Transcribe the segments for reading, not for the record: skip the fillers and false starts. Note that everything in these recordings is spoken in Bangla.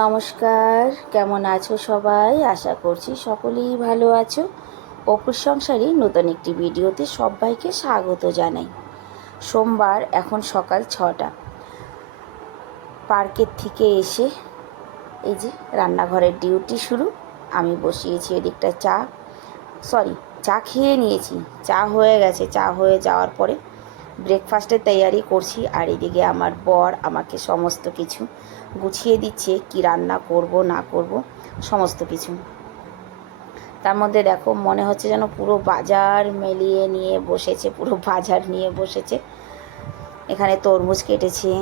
নমস্কার, কেমন আছো সবাই? আশা করছি সকলেই ভালো আছো। অপুর সংসারী নতুন একটি ভিডিওতে সবাইকে স্বাগত জানাই। সোমবার, এখন সকাল 6টা। পার্কের থেকে এসে এই যে রান্নাঘরের ডিউটি শুরু। আমি বসিয়েছি এদিকটা চা খেয়ে নিয়েছি। চা হয়ে গেছে। চা হয়ে যাওয়ার পরে ব্রেকফাস্টের তৈয়ারি করছি। আর এদিকে আমার বর আমাকে সমস্ত কিছু গুছিয়ে দিচ্ছে, কি রান্না করব না করব সমস্ত কিছু। তার মধ্যে দেখো, মনে হচ্ছে যেন পুরো বাজার মেলিয়ে নিয়ে বসেছে, পুরো বাজার নিয়ে বসেছে। এখানে তরমুজ কেটেছে,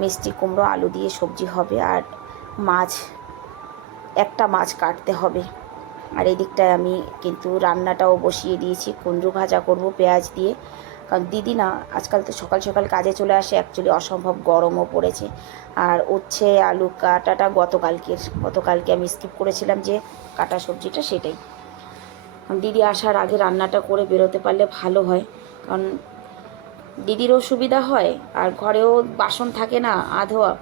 মিষ্টি কুমড়ো আলু দিয়ে সবজি হবে, আর একটা মাছ কাটতে হবে। আর এই দিকটায় আমি কিন্তু রান্নাটাও বসিয়ে দিয়েছি। কুমড়ো ভাজা করব পেঁয়াজ দিয়ে। কারণ দিদি না আজকাল তো সকাল সকাল কাজে চলে আসে, অ্যাকচুয়ালি অসম্ভব গরমও পড়েছে। আর উচ্ছে আলু কাটাটা গতকালকে আমি স্কিপ করেছিলাম, যে কাটা সবজিটা, সেটাই দিদি আসার আগে রান্নাটা করে বেরোতে পারলে ভালো হয়। কারণ দিদিরও সুবিধা হয়, আর ঘরেও বাসন থাকে না আধোয়া।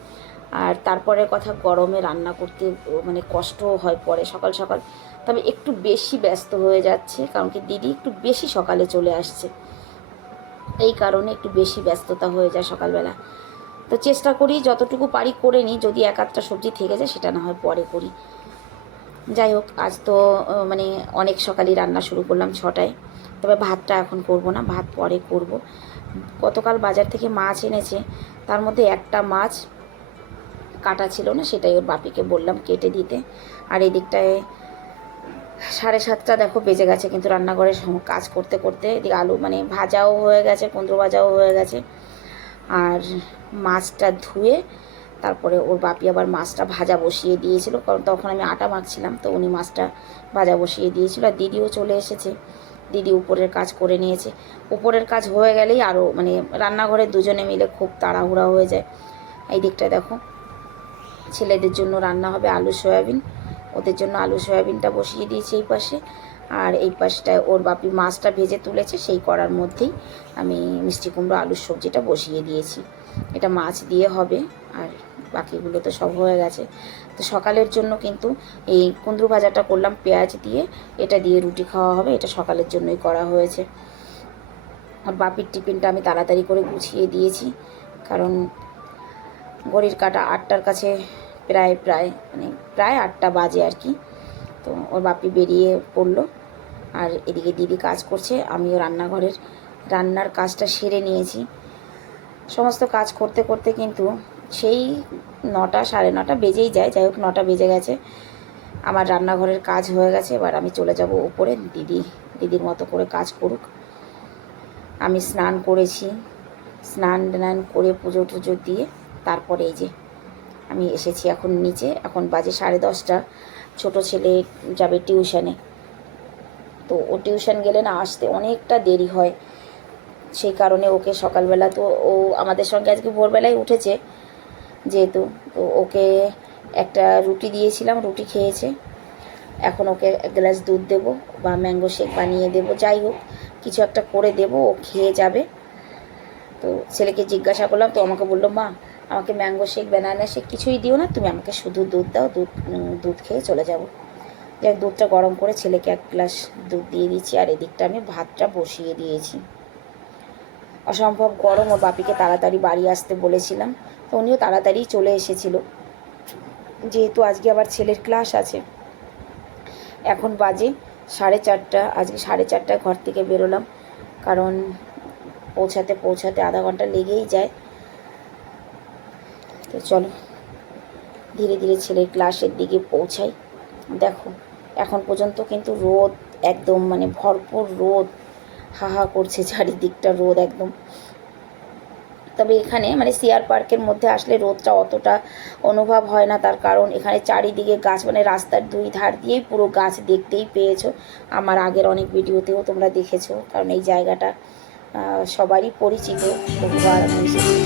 আর তারপরে কথা, গরমে রান্না করতে মানে কষ্টও হয় পরে সকাল সকাল। তবে একটু বেশি ব্যস্ত হয়ে যাচ্ছে, কারণ কি দিদি একটু বেশি সকালে চলে আসছে, এই কারণে একটু বেশি ব্যস্ততা হয়ে যায় সকালবেলা। তো চেষ্টা করি যতটুকু পারি করে নিই, যদি এক আধটা সবজি থেকে যায় সেটা না হয় পরে করি। যাই হোক, আজ তো মানে অনেক সকালেই রান্না শুরু করলাম 6টায়। তবে ভাতটা এখন করব না, ভাত পরে করব। গতকাল বাজার থেকে মাছ এনেছে, তার মধ্যে একটা মাছ কাটা ছিল না, সেটাই ওর বাপিকে বললাম কেটে দিতে। আর এই দিকটায় 7:30 দেখো বেজে গেছে, কিন্তু রান্নাঘরে কাজ করতে করতে এদিকে আলু মানে ভাজাও হয়ে গেছে, কুমড়ো ভাজাও হয়ে গেছে। আর মাছটা ধুয়ে তারপরে ওর বাপি আবার মাছটা ভাজা বসিয়ে দিয়েছিল, কারণ তখন আমি আটা মাখছিলাম, তো উনি মাছটা ভাজা বসিয়ে দিয়েছিল। আর দিদিও চলে এসেছে, দিদি উপরের কাজ করে নিয়েছে। উপরের কাজ হয়ে গেলেই আরও মানে রান্নাঘরে দুজনে মিলে খুব তাড়াহুড়া হয়ে যায়। এই দিকটা দেখো, ছেলেদের জন্য রান্না হবে আলু সয়াবিন, ওদের জন্য আলু সয়াবিনটা বসিয়ে দিয়েছি এই পাশে। আর এই পাশটায় ওর বাপি মাছটা ভেজে তুলেছে, সেই করার মধ্যেই আমি মিষ্টি কুমড়ো আলুর সবজিটা বসিয়ে দিয়েছি। এটা মাছ দিয়ে হবে, আর বাকিগুলো তো সব হয়ে গেছে। তো সকালের জন্য কিন্তু এই কুমড়ো ভাজাটা করলাম পেঁয়াজ দিয়ে, এটা দিয়ে রুটি খাওয়া হবে, এটা সকালের জন্যই করা হয়েছে। আর বাপির টিফিনটা আমি তাড়াতাড়ি করে গুছিয়ে দিয়েছি, কারণ ঘড়ির কাঁটা 8টার কাছে প্রায় 8টা বাজে আর কি। তো ওর বাপি বেরিয়ে পড়লো, আর এদিকে দিদি কাজ করছে। আমিও রান্নার কাজটা সেরে নিয়েছি। সমস্ত কাজ করতে করতে কিন্তু সেই 9টা 9:30 বেজেই যায়। যাই হোক, 9টা বেজে গেছে, আমার রান্নাঘরের কাজ হয়ে গেছে। এবার আমি চলে যাব উপরে, দিদির মতো করে কাজ করুক। আমি স্নান করেছি, স্নান করে পুজো টুজো দিয়ে তারপরে এই যে আমি এসেছি এখন নিচে। এখন বাজে 10:30। ছোট ছেলে যাবে টিউশনে, তো ও টিউশন গেলে না আসতে অনেকটা দেরি হয়। সেই কারণে ওকে সকালবেলা, তো ও আমাদের সঙ্গে আজকে ভোরবেলায় উঠেছে যেহেতু, তো ওকে একটা রুটি দিয়েছিলাম, রুটি খেয়েছে। এখন ওকে 1 গ্লাস দুধ দেবো বা ম্যাঙ্গো শেক বানিয়ে দেবো, যাই হোক কিছু একটা করে দেবো, ও খেয়ে যাবে। তো ছেলেকে জিজ্ঞাসা করলাম, তো আমাকে বললো, মা আমাকে ম্যাঙ্গো শেক বানানা শেক কিছুই দিও না, তুমি আমাকে শুধু দুধ দাও, দুধ খেয়ে চলে যাব। যাক, দুধটা গরম করে ছেলেকে 1 গ্লাস দুধ দিয়ে দিচ্ছি। আর এদিকটা আমি ভাতটা বসিয়ে দিয়েছি। অসম্ভব গরম, ওর বাপিকে তাড়াতাড়ি বাড়ি আসতে বলেছিলাম, তো উনিও তাড়াতাড়ি চলে এসেছিল, যেহেতু আজকে আবার ছেলের ক্লাস আছে। এখন বাজে 4:30। আজকে 4:30 ঘর থেকে বেরোলাম, কারণ পৌঁছাতে আধা ঘন্টা লেগেই যায়। তো চলো ধীরে ধীরে ছেলের ক্লাসের দিকে পৌঁছাই। দেখো, এখন পর্যন্ত কিন্তু রোদ একদম মানে ভরপুর রোদ, হাহা করছে চারিদিকটা রোদ একদম। তবে এখানে মানে সিআর পার্কের মধ্যে আসলে রোদটা অতটা অনুভব হয় না, তার কারণ এখানে চারিদিকে গাছ, মানে রাস্তার 2 ধার দিয়েই পুরো গাছ দেখতেই পেয়েছো। আমার আগের অনেক ভিডিওতেও তোমরা দেখেছো, কারণ এই জায়গাটা সবারই পরিচিত, বহুবার আমি এসেছি।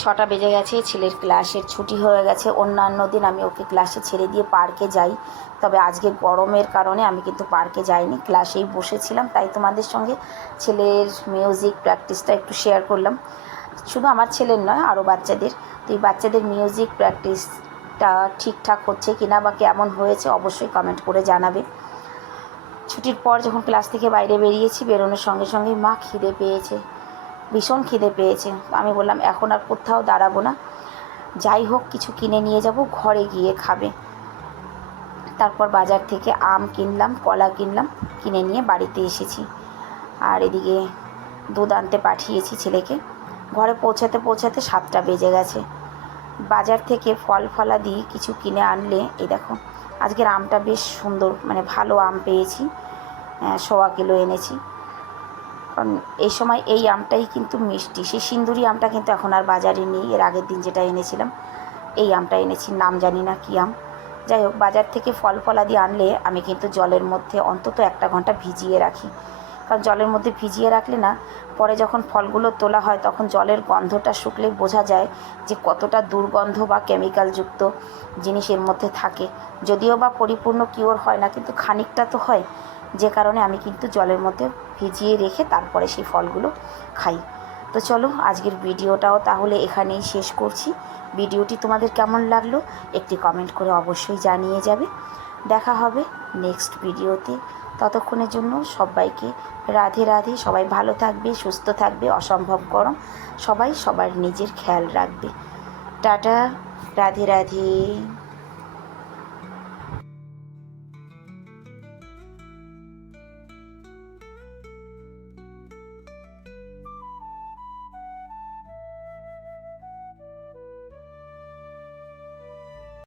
6টা বেজে গেছে, ছেলের ক্লাসের ছুটি হয়ে গেছে। অন্যান্য দিন আমি ওকে ক্লাসে ছেড়ে দিয়ে পার্কে যাই, তবে আজকে গরমের কারণে আমি কিন্তু পার্কে যাইনি, ক্লাসেই বসেছিলাম। তাই তোমাদের সঙ্গে ছেলের মিউজিক প্র্যাকটিসটা একটু শেয়ার করলাম। শুধু আমার ছেলের নয়, আরও বাচ্চাদের। তো এই বাচ্চাদের মিউজিক প্র্যাকটিসটা ঠিকঠাক হচ্ছে কিনা বা কেমন হয়েছে অবশ্যই কমেন্ট করে জানাবে। ছুটির পর যখন ক্লাস থেকে বাইরে বেরিয়েছি, বেরোনোর সঙ্গে সঙ্গেই মা খিদে পেয়েছে, ভীষণ খিদে পেয়েছে। আমি বললাম এখন আর কোথাও দাঁড়াবো না, যাই হোক কিছু কিনে নিয়ে যাব, ঘরে গিয়ে খাবে। তারপর বাজার থেকে আম কিনলাম, কলা কিনলাম, কিনে নিয়ে বাড়িতে এসেছি। আর এদিকে দুধ আনতে পাঠিয়েছি ছেলেকে। ঘরে পৌঁছাতে পৌঁছাতে 7টা বেজে গেছে। বাজার থেকে ফল ফলাদি কিছু কিনে আনলে, এই দেখো আজকের আমটা বেশ সুন্দর, মানে ভালো আম পেয়েছি, 1.25 কিলো এনেছি। কারণ এই সময় এই আমটাই কিন্তু মিষ্টি। সেই সিন্দুরি আমটা কিন্তু এখন আর বাজারে নেই, এর আগের দিন যেটা এনেছিলাম এই আমটা এনেছি, নাম জানি না কী আম। যাই হোক, বাজার থেকে ফল ফলাদি আনলে আমি কিন্তু জলের মধ্যে অন্তত 1 ঘন্টা ভিজিয়ে রাখি। কারণ জলের মধ্যে ভিজিয়ে রাখলে না, পরে যখন ফলগুলো তোলা হয় তখন জলের গন্ধটা শুকলে বোঝা যায় যে কতটা দুর্গন্ধ বা কেমিক্যালযুক্ত জিনিস এর মধ্যে থাকে। যদিও বা পরিপূর্ণ কিওর হয় না, কিন্তু খানিকটা তো হয়, যে কারণে আমি কিন্তু জলের মধ্যে ভিজিয়ে রেখে তারপরে সেই ফলগুলো খাই। তো চলো আজকের ভিডিওটাও তাহলে এখানেই শেষ করছি। ভিডিওটি তোমাদের কেমন লাগলো একটি কমেন্ট করে অবশ্যই জানিয়ে যাবে। দেখা হবে নেক্সট ভিডিওতে। ততক্ষণের জন্য সবাইকে রাধে রাধে। সবাই ভালো থাকবে, সুস্থ থাকবে। অসম্ভব গরম, সবাই সবার নিজের খেয়াল রাখবে। টাটা, রাধে রাধে।